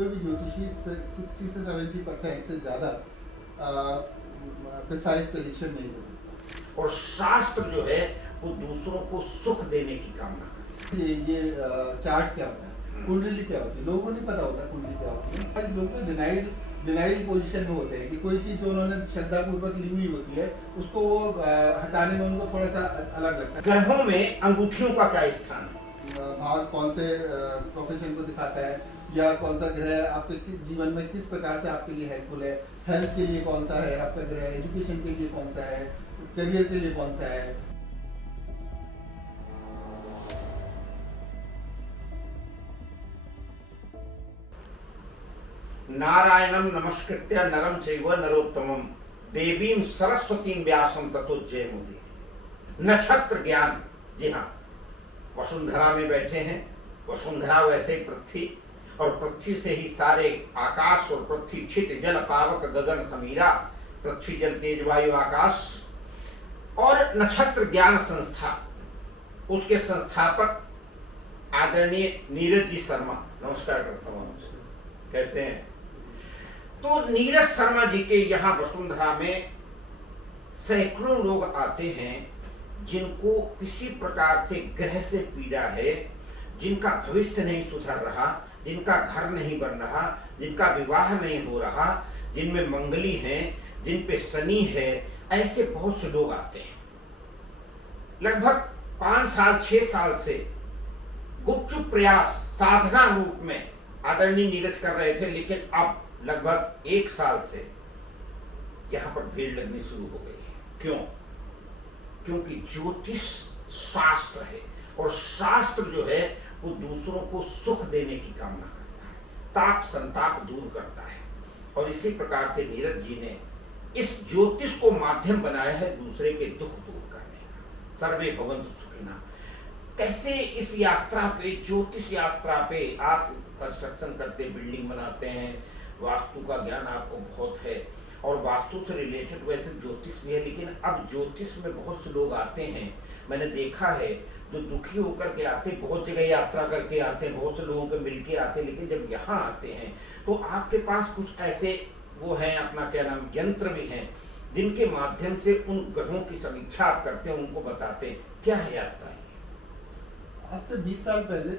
कोई भी ज्योतिषी 60 से 70% से ज़्यादा प्रिसाइज प्रेडिक्शन नहीं कर सकता। और शास्त्र जो है वो दूसरों को सुख देने की कामना करता ये चार्ट क्या होता है, कुंडली क्या होती है, लोगों को नहीं पता होता कुंडली क्या होती है। आज लोग डिनाइल पोजीशन में होते हैं कि कोई चीज़ जो उन्होंने श्रद्धापूर्वक ली हुई होती है उसको वो हटाने में उनको थोड़ा सा अलग लगता है। ग्रहों में अंगूठियों का क्या स्थान है? भाव कौन से प्रोफेशन को दिखाता है या कौन सा ग्रह आपके जीवन में किस प्रकार से आपके लिए हेल्पफुल है, हेल्थ के लिए कौन सा है आपका ग्रह, एजुकेशन के लिए कौन सा है, करियर के लिए कौन सा है। नारायणं नमस्कृत्य नरं चैव नरोत्तमं देवीं सरस्वतीं व्यासं ततो जयमुदीरये। नक्षत्र ज्ञान, जी हाँ, वसुंधरा में बैठे हैं। वसुंधरा वैसे ही पृथ्वी, और पृथ्वी से ही सारे आकाश और पृथ्वी क्षित जल पावक गगन समीरा, पृथ्वी जल तेज वायु आकाश। और नक्षत्र ज्ञान संस्था, उसके संस्थापक आदरणीय नीरज जी शर्मा, नमस्कार करता हूँ। कैसे हैं? तो नीरज शर्मा जी के यहाँ वसुंधरा में सैकड़ों लोग आते हैं जिनको किसी प्रकार से ग्रह से पीड़ा है, जिनका भविष्य नहीं सुधर रहा, जिनका घर नहीं बन रहा, जिनका विवाह नहीं हो रहा, जिनमें मंगली है, जिन पे शनि है, ऐसे बहुत से लोग आते हैं। लगभग 5 साल 6 साल से गुपचुप प्रयास साधना रूप में आदरणीय नीरज कर रहे थे, लेकिन अब लगभग 1 साल से यहां पर भीड़ लगनी शुरू हो गई है। क्यों? क्योंकि ज्योतिष शास्त्र है, और शास्त्र जो है वो दूसरों को सुख देने की कामना करता है, ताप संताप दूर करता है। और इसी प्रकार से नीरज जी ने इस ज्योतिष को माध्यम बनाया है दूसरे के दुख दूर करने का। सर्वे भवन्तु सुखिनः। कैसे इस यात्रा पे, ज्योतिष यात्रा पे, आप कंस्ट्रक्शन करते, बिल्डिंग बनाते हैं, वास्तु का ज्ञान आपको बहुत है, और वास्तु से रिलेटेड वैसे ज्योतिष भी है, लेकिन अब ज्योतिष में बहुत से लोग आते हैं, मैंने देखा है, जो दुखी होकर के आते, बहुत जगह यात्रा करके आते हैं, बहुत से लोगों के मिल के आते हैं, लेकिन जब यहाँ आते हैं तो आपके पास कुछ ऐसे वो हैं, अपना क्या नाम, यंत्र भी हैं, जिनके माध्यम से उन ग्रहों की समीक्षा आप करते हैं, उनको बताते हैं। क्या है यात्रा? आज से 20 साल पहले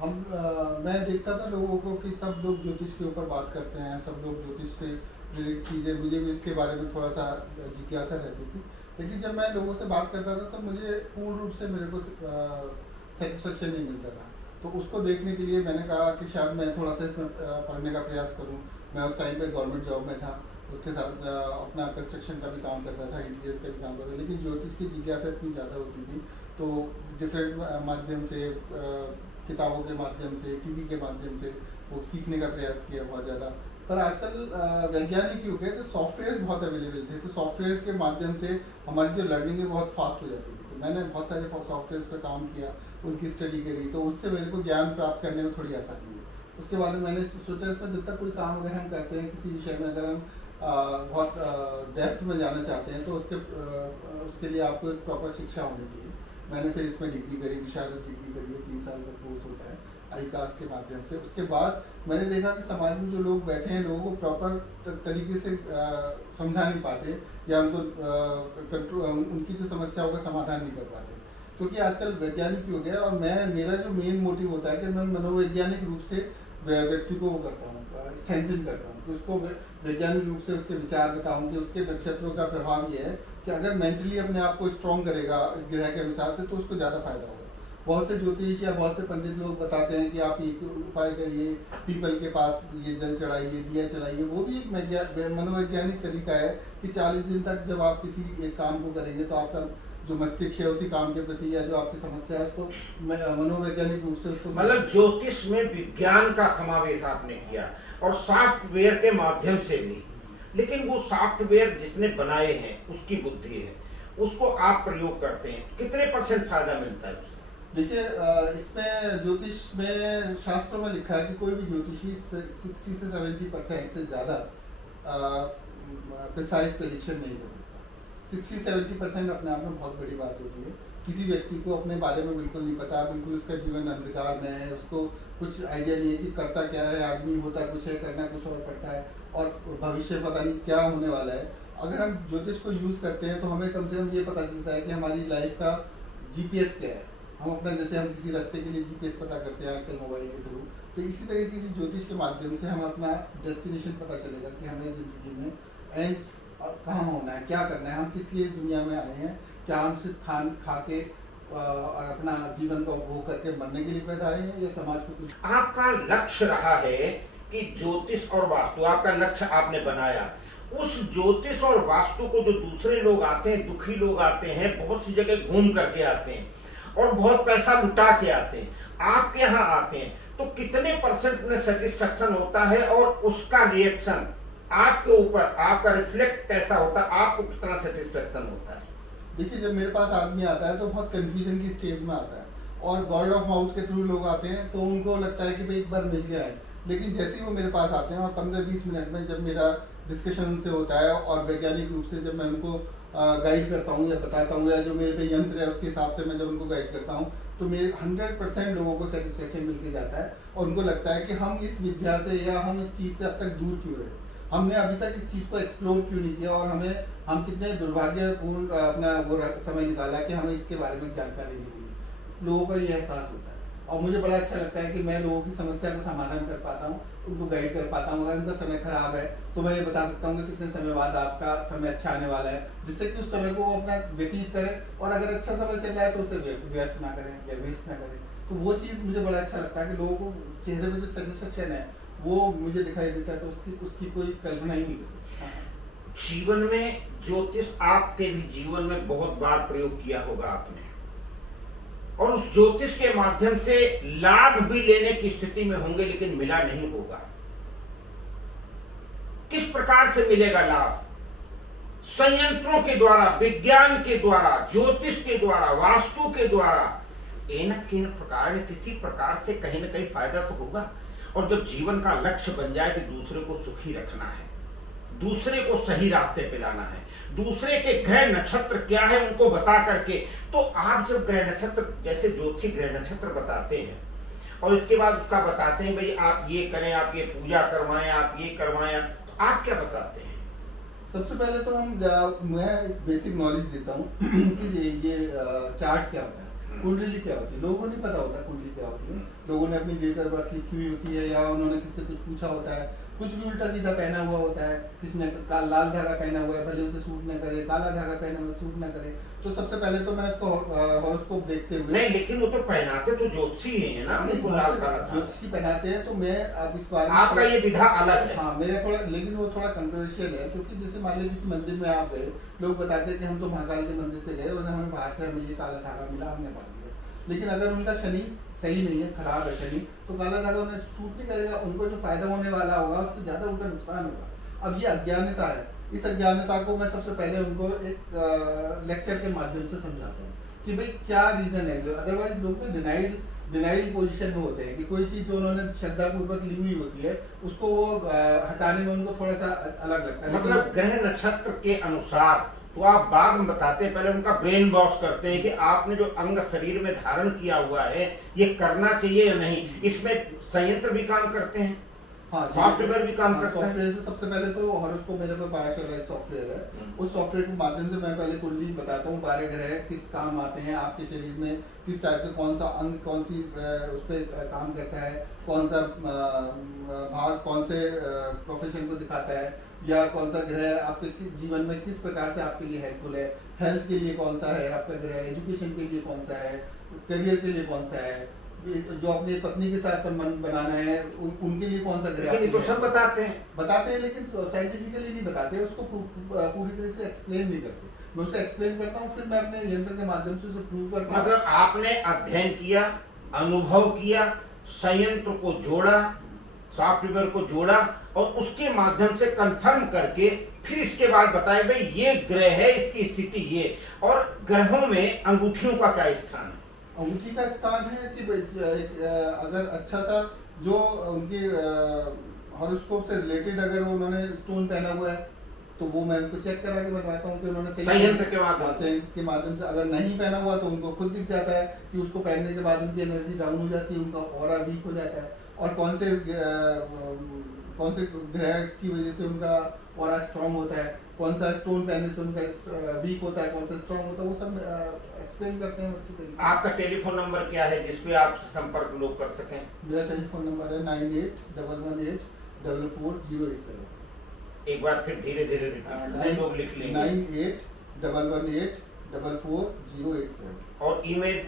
मैं देखता था लोगों को कि सब लोग ज्योतिष के ऊपर बात करते हैं, सब लोग ज्योतिष से रिलेटेड चीज़ें, मुझे भी इसके बारे में थोड़ा सा जिज्ञासा रहती थी। लेकिन जब मैं लोगों से बात करता था तो मुझे पूर्ण रूप से मेरे को सेटिस्फेक्शन नहीं मिलता था। तो उसको देखने के लिए मैंने कहा कि शायद मैं थोड़ा सा इसमें पढ़ने का प्रयास करूँ। मैं उस टाइम पे गवर्नमेंट जॉब में था, उसके साथ अपना कंस्ट्रक्शन का भी काम करता था, इंटीरियर्स का भी काम करता था, लेकिन ज्योतिष की जिज्ञासा इतनी ज़्यादा होती थी तो डिफरेंट माध्यम से, किताबों के माध्यम से, टीवी के माध्यम से वो सीखने का प्रयास किया बहुत ज़्यादा। पर आजकल वैज्ञानिक युग है तो सॉफ्टवेयर्स बहुत अवेलेबल थे, तो सॉफ्टवेयर्स के माध्यम से हमारी जो लर्निंग है बहुत फास्ट हो जाती थी। तो मैंने बहुत सारे सॉफ्टवेयर्स पर काम किया, उनकी स्टडी करी, तो उससे मेरे को ज्ञान प्राप्त करने में थोड़ी आसानी हुई। उसके बाद में मैंने सोचा इसमें जब तक कोई काम अगर हम करते हैं किसी विषय में, अगर हम बहुत डेप्थ में जाना चाहते हैं तो उसके लिए आपको एक प्रॉपर शिक्षा होनी चाहिए। मैंने फिर इसमें डिग्री करी, विशारद डिग्री करी है, 3 साल का कोर्स होता है आईकास के माध्यम से। उसके बाद मैंने देखा कि समाज में जो लोग बैठे हैं, लोगों को प्रॉपर तरीके से समझा नहीं पाते, या उनको उनकी जो समस्याओं का समाधान नहीं कर पाते, क्योंकि आजकल वैज्ञानिक युग है। और मेरा जो मेन मोटिव होता है कि मैं मनोवैज्ञानिक रूप से व्यक्ति को वो करता हूँ, स्ट्रेंथन करता हूँ, कि उसको वैज्ञानिक रूप से उसके विचार बताऊँ कि उसके नक्षत्रों का प्रभाव ये है कि अगर मेंटली अपने आप को स्ट्रॉन्ग करेगा इस ग्रह के अनुसार से तो उसको ज़्यादा फायदा होगा। बहुत से ज्योतिष या बहुत से पंडित लोग बताते हैं कि आप ये उपाय करिए, पीपल के पास ये जल चढ़ाइए, दिया चढ़ाइए। वो भी एक मनोवैज्ञानिक तरीका है कि 40 दिन तक जब आप किसी एक काम को करेंगे तो आपका जो मस्तिष्क है उसी काम के प्रति, या जो आपकी समस्या है उसको मनोवैज्ञानिक रूप से उसको, मतलब ज्योतिष में विज्ञान का समावेश आपने किया, और सॉफ्टवेयर के माध्यम से भी। लेकिन वो सॉफ्टवेयर जिसने बनाए हैं उसकी बुद्धि है, उसको आप प्रयोग करते हैं, कितने % फायदा मिलता है उससे? देखिए, इसमें ज्योतिष में शास्त्रों में लिखा है कि कोई भी ज्योतिषी 60 से 70% से ज़्यादा प्रिसाइज प्रेडिक्शन नहीं कर सकता। 60-70% अपने आप में बहुत बड़ी बात होती है किसी व्यक्ति को अपने बारे में बिल्कुल नहीं पता, बिल्कुल उसका जीवन अंधकार में है, उसको कुछ आइडिया नहीं है कि करता क्या है, आदमी होता कुछ है, करना कुछ और पड़ता है, और भविष्य पता नहीं क्या होने वाला है। अगर हम ज्योतिष को यूज़ करते हैं तो हमें कम से कम ये पता चलता है कि हमारी लाइफ का जीपीएस क्या है। हम अपना, जैसे हम किसी रास्ते के लिए जीपीएस पता करते हैं आजकल मोबाइल के थ्रू, तो इसी तरीके से ज्योतिष के माध्यम से हम अपना डेस्टिनेशन पता चलेगा कि हमें ज़िंदगी में एंड कहाँ होना है, क्या करना है, हम किस लिए इस दुनिया में आए हैं। क्या हम सिर्फ खा के और अपना जीवन का उपभोग करके मरने के लिए पैदा आए हैं, या समाज को कुछ। आपका लक्ष्य रहा है कि ज्योतिष और वास्तु, आपका लक्ष्य आपने बनाया। उस ज्योतिष और वास्तु को जो दूसरे लोग आते हैं, दुखी लोग आते हैं, बहुत सी जगह घूम करके आते हैं और बहुत पैसा लुटा के आते हैं, आपके यहाँ आते हैं, तो कितने % में सेटिस्फेक्शन होता है और उसका रिएक्शन आपके ऊपर, आपका रिफ्लेक्ट कैसा होता है, आपको कितना सेटिस्फेक्शन होता है? देखिए, जब मेरे पास आदमी आता है तो बहुत कन्फ्यूजन की स्टेज में आता है, और वर्ड ऑफ माउथ के थ्रू लोग आते हैं तो उनको लगता है कि भाई एक बार मिल गया है। लेकिन जैसे ही वो मेरे पास आते हैं और 15-20 मिनट में जब मेरा डिस्कशन उनसे होता है और वैज्ञानिक रूप से जब मैं उनको गाइड करता हूँ या बताता हूँ, या जो मेरे पे यंत्र है उसके हिसाब से मैं जब उनको गाइड करता हूँ, तो मेरे 100% लोगों को सेटिस्फेक्शन मिल के जाता है, और उनको लगता है कि हम इस विद्या से या हम इस चीज़ से अब तक दूर क्यों रहे, हमने अभी तक इस चीज़ को एक्सप्लोर क्यों नहीं किया, और हम कितने दुर्भाग्यपूर्ण अपना वो समय निकाला कि हमें इसके बारे में जानकारी नहीं मिली। लोगों को ये एहसास होता है, और मुझे बड़ा अच्छा लगता है कि मैं लोगों की समस्या को समाधान कर पाता हूँ, उनको गाइड कर पाता हूँ। अगर उनका समय खराब है तो मैं ये बता सकता हूँ कि कितने समय बाद आपका समय अच्छा आने वाला है, जिससे कि उस समय को वो अपना व्यतीत करें, और अगर अच्छा समय चल रहा है तो उसे व्यर्थ ना करें या वेस्ट ना करें। तो वो चीज़ मुझे बड़ा अच्छा लगता है कि लोगों को चेहरे में जो सेटिस्फेक्शन है वो मुझे दिखाई देता है, तो उसकी कोई कल्पना ही नहीं कर सकता। जीवन में ज्योतिष आपके भी जीवन में बहुत बार प्रयोग किया होगा आपने, और उस ज्योतिष के माध्यम से लाभ भी लेने की स्थिति में होंगे, लेकिन मिला नहीं होगा। किस प्रकार से मिलेगा लाभ? संयंत्रों के द्वारा, विज्ञान के द्वारा, ज्योतिष के द्वारा, वास्तु के द्वारा, प्रकार किसी प्रकार से कहीं ना कहीं फायदा तो होगा। और जब जीवन का लक्ष्य बन जाए कि दूसरे को सुखी रखना है, दूसरे को सही रास्ते पे लाना है, दूसरे के ग्रह नक्षत्र क्या है उनको बता करके, तो आप जब ग्रह नक्षत्र, जैसे ज्योतिषी ग्रह नक्षत्र बताते हैं और इसके बाद उसका बताते हैं भाई आप ये करें, आप ये पूजा करवाएं, आप ये करवाएं, तो आप क्या बताते हैं? सबसे पहले तो मैं बेसिक नॉलेज देता हूँ कि ये चार्ट क्या होता है, कुंडली क्या होती है। लोगों को नहीं पता होता कुंडली क्या होती है, लोगों ने अपनी डेट ऑफ बर्थ लिखी हुई होती है, या उन्होंने किससे कुछ पूछा होता है, कुछ भी उल्टा सीधा पहना हुआ होता है, किसने लाल धागा पहना हुआ है, भले उसे सूट न करे, काला धागा पहना हुआ सूट न करे। तो सबसे पहले तो मैं इसको हॉरोस्कोप देखते हुए, नहीं, लेकिन वो तो पहनाते तो ज्योतिषी ही है ना, उनको लाल काला धागा ज्योतिषी पहनाते हैं। तो मैं अब इस बार आपका ये विधा अलग है। हाँ, मेरा थोड़ा, लेकिन वो थोड़ा कंट्रोवर्शियल है, क्योंकि जैसे मान लीजिए किसी मंदिर में आप गए, लोग बताते हैं कि हम तो महाकाल के मंदिर से गए और हमें बाहर से हमें ये काला धागा मिला, हमने बांध दिया। लेकिन अगर उनका शनि सही नहीं है, खराब है शनि, तो काला धागा उन्हें सूट नहीं करेगा, उनको जो फायदा होने वाला होगा उससे ज्यादा उनका नुकसान होगा। अब ये अज्ञानता है, इस अज्ञानता को मैं सबसे पहले उनको एक लेक्चर के माध्यम से समझाता हूँ कि भाई क्या रीजन है। जो अदरवाइज लोग डिनाइल पोजीशन में होते हैं कि कोई चीज जो उन्होंने श्रद्धापूर्वक ली हुई होती है उसको वो हटाने में उनको थोड़ा सा अलग लगता है। मतलब ग्रह नक्षत्र के अनुसार तो आप बाद में बताते हैं, पहले उनका ब्रेन वॉश करते हैं कि आपने जो अंग शरीर में धारण किया हुआ है ये करना चाहिए या नहीं। इसमें संयंत्र भी काम करते हैं, हाँ, सॉफ्टवेयर भी काम करता है। सॉफ्टवेयर से सबसे पहले तो हॉरोस्कोप मेरे पे पाराशर सॉफ्टवेयर है, उस सॉफ्टवेयर के माध्यम से मैं पहले कुंडली बताता हूँ, 12 ग्रह किस काम आते हैं आपके शरीर में, किस टाइप से कौन सा अंग कौन सी उस पर काम करता है, कौन सा भाग कौन से प्रोफेशन को दिखाता है, या कौन सा ग्रह आपके जीवन में किस प्रकार से आपके लिए हेल्पफुल है, हेल्थ के लिए कौन सा है आपका ग्रह, एजुकेशन के लिए कौन सा है, करियर के लिए कौन सा है, जो अपनी पत्नी के साथ संबंध बनाना है उनके लिए कौन सा ग्रह। लेकिन तो सब बताते हैं, लेकिन साइंटिफिकली नहीं बताते, उसको पूरी तरह से एक्सप्लेन नहीं करते। मैं उसे एक्सप्लेन करता हूँ, फिर मैं अपने यंत्र के माध्यम से उसे प्रूव करता हूँ। मतलब आपने अध्ययन किया, अनुभव किया, संयंत्र को जोड़ा, सॉफ्टवेयर को जोड़ा और उसके माध्यम से कंफर्म करके फिर इसके बाद बताए भाई ये ग्रह है, इसकी स्थिति ये। और ग्रहों में अंगूठियों का क्या स्थान है? अंगूठी का स्थान है कि अगर अच्छा सा जो उनके हॉरोस्कोप से रिलेटेड अगर उन्होंने स्टोन पहना हुआ है तो वो मैं उनको चेक करा के बताता हूँ कि उन्होंने संयंत्र के माध्यम हाँ, संयंत्र के माध्यम से अगर नहीं पहना हुआ तो उनको खुद दिख जाता है कि उसको पहनने के बाद उनकी एनर्जी डाउन हो जाती है, उनका ऑरा वीक हो जाता है, और कौन से ग्रह की वजह से उनका ऑरा स्ट्रांग होता है, कौन सा स्टोन पहनने से उनका वीक होता है, कौन सा स्ट्रांग होता है, वो सब एक्सप्लेन करते हैं अच्छे तरीके। आपका टेलीफोन नंबर क्या है जिस पे आप संपर्क लोग कर सकें? मेरा टेलीफोन नंबर है 9811844087। एक बार फिर धीरे धीरे रिपीट लोग लिख लेंगे। 9811844087। और ईमेल?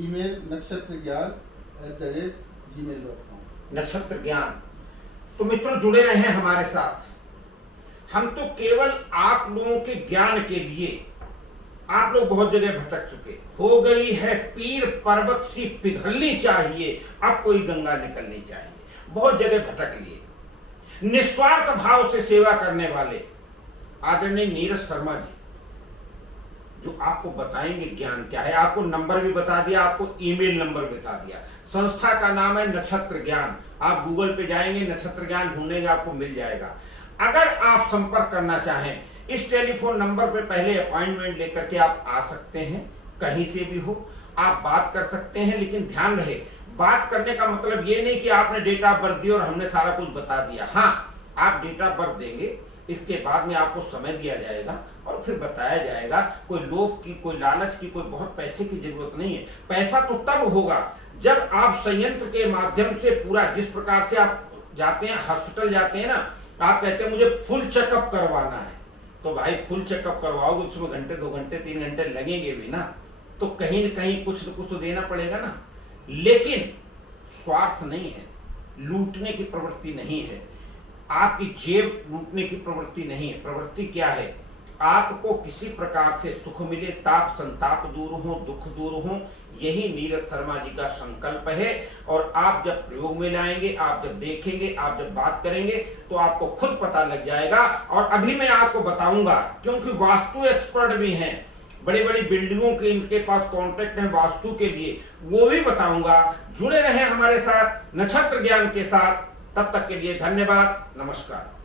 Email nakshatragyaan@gmail.com। नक्षत्र ज्ञान। तो मित्रों जुड़े रहे हमारे साथ। हम तो केवल आप लोगों के ज्ञान के लिए, आप लोग बहुत जगह भटक चुके, हो गई है पीर पर्वत सी पिघलनी चाहिए, अब कोई गंगा निकलनी चाहिए, बहुत जगह भटक लिए। निस्वार्थ भाव से सेवा करने वाले आदरणीय नीरज शर्मा जी जो आपको बताएंगे ज्ञान क्या है। आपको नंबर भी बता दिया, आपको ईमेल नंबर बता दिया। संस्था का नाम है नक्षत्र ज्ञान। आप गूगल पे जाएंगे, नक्षत्र ज्ञान ढूंढेंगे, आपको मिल जाएगा। अगर आप संपर्क करना चाहें इस टेलीफोन नंबर पे पहले अपॉइंटमेंट लेकर के आप आ सकते हैं, कहीं से भी हो आप बात कर सकते हैं। लेकिन ध्यान रहे, बात करने का मतलब ये नहीं कि आपने डेट ऑफ बर्थ दी और हमने सारा कुछ बता दिया। हाँ, आप डेट ऑफ बर्थ देंगे, इसके बाद में आपको समय दिया जाएगा और फिर बताया जाएगा। कोई लोभ की, कोई लालच की, कोई बहुत पैसे की जरूरत नहीं है। पैसा तो तब होगा जब आप संयंत्र के माध्यम से पूरा, जिस प्रकार से आप जाते हैं हॉस्पिटल जाते हैं ना, आप कहते हैं मुझे फुल चेकअप करवाना है, तो भाई फुल चेकअप करवाओगे उसमें घंटे 2 घंटे 3 घंटे लगेंगे भी ना, तो कहीं न कहीं कुछ न कुछ तो देना पड़ेगा ना। लेकिन स्वार्थ नहीं है, लूटने की प्रवृत्ति नहीं है, आपकी जेब लूटने की प्रवृत्ति नहीं है। प्रवृत्ति क्या है? आपको किसी प्रकार से सुख मिले, ताप संताप दूर हो, दुख दूर हो, यही नीरज शर्मा जी का संकल्प है। और आप जब प्रयोग में लाएंगे, आप जब देखेंगे, आप जब बात करेंगे तो आपको खुद पता लग जाएगा। और अभी मैं आपको बताऊंगा, क्योंकि वास्तु एक्सपर्ट भी हैं, बड़ी बड़ी बिल्डिंगों के इनके पास कॉन्ट्रैक्ट है वास्तु के लिए, वो भी बताऊंगा। जुड़े रहे हमारे साथ नक्षत्र ज्ञान के साथ। तब तक के लिए धन्यवाद, नमस्कार।